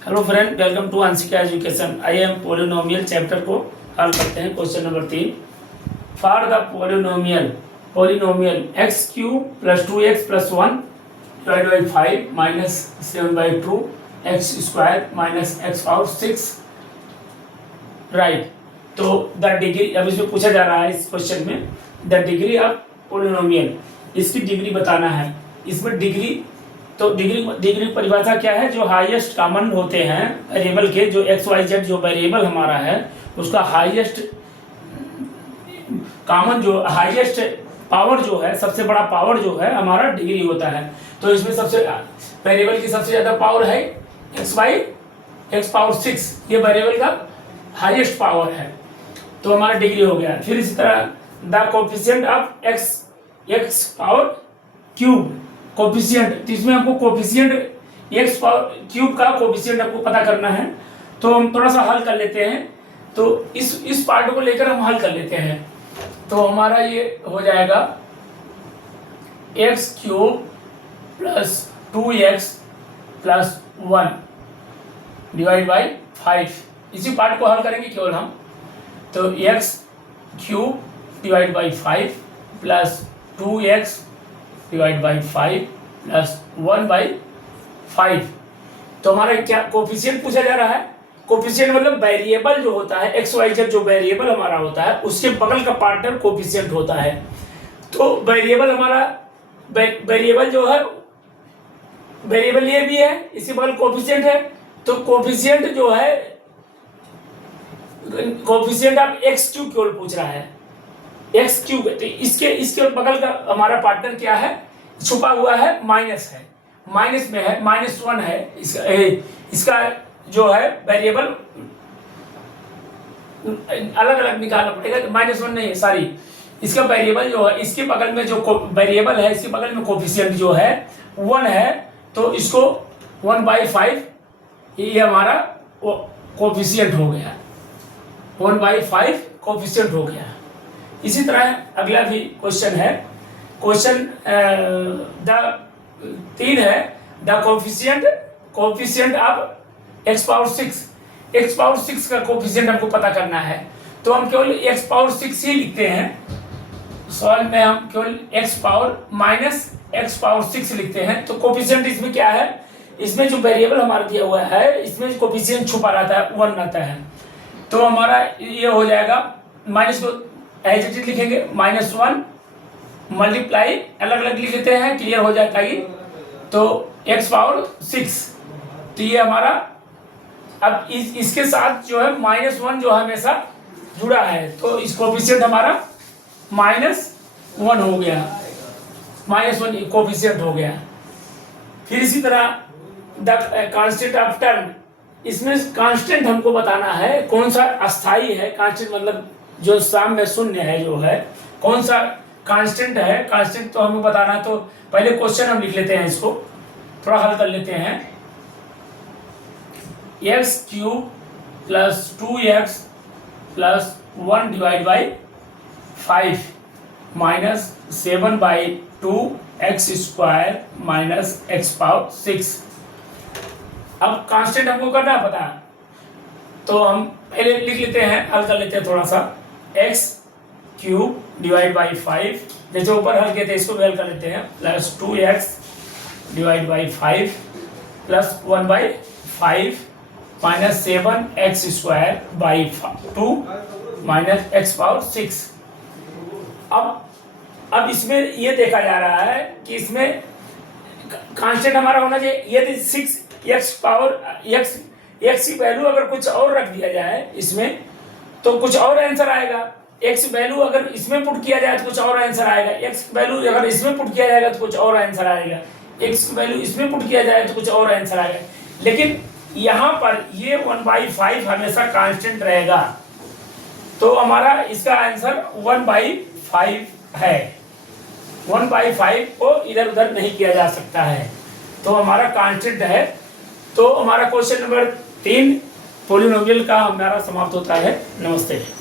Hello friend, welcome to Anshika education. I am polynomial chapter को हल करते हैं। Question number 3, for the polynomial x cube plus 2x plus 1 divide by 5 minus 7/2 x square minus x power 6 right. तो the degree, अब इसमें पूछा जा रहा है इस क्वेश्चन में द डिग्री ऑफ पोलिनोमियल, इसकी डिग्री बताना है। इसमें डिग्री, तो डिग्री परिभाषा क्या है? जो हाईएस्ट कॉमन होते हैं वेरिएबल के, जो एक्स वाई जेड जो वेरिएबल हमारा है उसका हाईएस्ट कॉमन, जो हाईएस्ट पावर जो है, सबसे बड़ा पावर जो है हमारा डिग्री होता है। तो इसमें सबसे वेरिएबल की सबसे ज्यादा पावर है एक्स वाई, एक्स पावर 6, ये वेरिएबल का हाईएस्ट पावर है, तो हमारा डिग्री हो गया। फिर इसी तरह the coefficient of x, x power cube coefficient, तो इसमें हमको कोफिशिएंट एक्स पावर क्यूब का कोफिशिएंट हमको पता करना है। तो हम थोड़ा सा हल कर लेते हैं। तो इस पार्ट को लेकर हम हल कर लेते हैं। तो हमारा ये हो जाएगा x cube plus 2x plus 1 divide by 5, इसी पार्ट को हल करेंगे केवल हम। तो x cube divide by 5 plus 2x divide by 5 plus 1/5। तो हमारा क्या कोफिशिएंट पूछा जा रहा है? कोफिशिएंट मतलब वेरिएबल जो होता है एक्स वाई जेड, जो वेरिएबल हमारा होता है उसके बगल का पार्टनर कोफिशिएंट होता है। तो वेरिएबल हमारा, वेरिएबल जो है, वेरिएबल ये भी है, इसी बगल कोफिशिएंट है। तो कोफिशिएंट जो है, कोफिशिएंट आप एक्स क्यूब केवल पूछ रहा है, एक्स क्यूब। तो इसके बगल का हमारा पार्टनर क्या है? छुपा हुआ है, माइनस है, माइनस में है, -1 है। इसका जो है वेरिएबल अलग अलग निकालना पड़ेगा। -1 नहीं, सॉरी, इसका वेरिएबल जो है, इसके बगल में जो वेरिएबल है, इसके बगल में कोफिशिएंट जो है 1 है, तो इसको 1/5 ये हमारा कोफिशिएंट हो गया, 1/5 कोफिशिएंट हो गया। इसी तरह अगला भी क्वेश्चन है, क्वेश्चन द 3 है, the coefficient of x power 6, x power 6 का कोफिशिएंट हमको पता करना है। तो हम केवल एक्स पावर 6 ही लिखते हैं सॉल्व में, हम केवल x power minus x power 6 लिखते हैं। तो कोफिशिएंट इसमें क्या है? इसमें जो वेरिएबल हमारा दिया हुआ है इसमें कोफिशिएंट छुपा रहता है, 1 रहता है। तो हमारा ये हो जाएगा, माइनस को एज इट इज लिखेंगे, -1 मल्टीप्लाई, अलग अलग लिख लेते हैं, क्लियर हो जाता है। तो एक्स पावर 6, तो ये हमारा, अब इसके साथ जो है -1 जो हमेशा जुड़ा है, तो इस कोफिशिएंट हमारा -1 हो गया, -1 कोफिशिएंट हो गया। फिर इसी तरह द कांस्टेंट ऑफ टर्म, इसमें कांस्टेंट हमको बताना है कौन सा अस्थाई है। कांस्टेंट मतलब जो साम में शून्य है, जो है कौन सा कांस्टेंट है। कांस्टेंट तो हमें बताना है। तो पहले क्वेश्चन हम लिख लेते हैं, इसको थोड़ा हल कर लेते हैं। X cube plus 2x plus 1 divide by 5 minus 7/2 x square minus x power 6। अब कांस्टेंट हमको करना है पता, तो हम पहले लिख लेते हैं, हल कर लेते हैं थोड़ा सा। एक्स क्यूब डिवाइड बाई 5, जैसे ऊपर हल किए थे इसको भी हल कर लेते हैं, plus 2x divide by 5 plus 1/5 minus 7x square by 2 minus x power 6। अब इसमें ये देखा जा रहा है कि इसमें कांस्टेंट हमारा होना चाहिए। यदि 6x पावर x की वैल्यू अगर कुछ और रख दिया जाए इसमें, तो कुछ और आंसर आएगा। x वैल्यू अगर इसमें पुट किया जाए तो कुछ और आंसर आएगा, x वैल्यू अगर इसमें पुट किया जाएगा तो कुछ और आंसर आएगा, x वैल्यू इसमें पुट किया जाए तो कुछ और आंसर आएगा। लेकिन यहाँ पर ये 1/5 हमेशा कांस्टेंट रहेगा, तो हमारा इसका आंसर 1/5 है। 1/5 को इधर उधर नहीं किया जा सकता है, तो हमारा कांस्टेंट है। तो हमारा क्वेश्चन नंबर 3 पोलिनोमियल का हमारा समाप्त होता है। नमस्ते।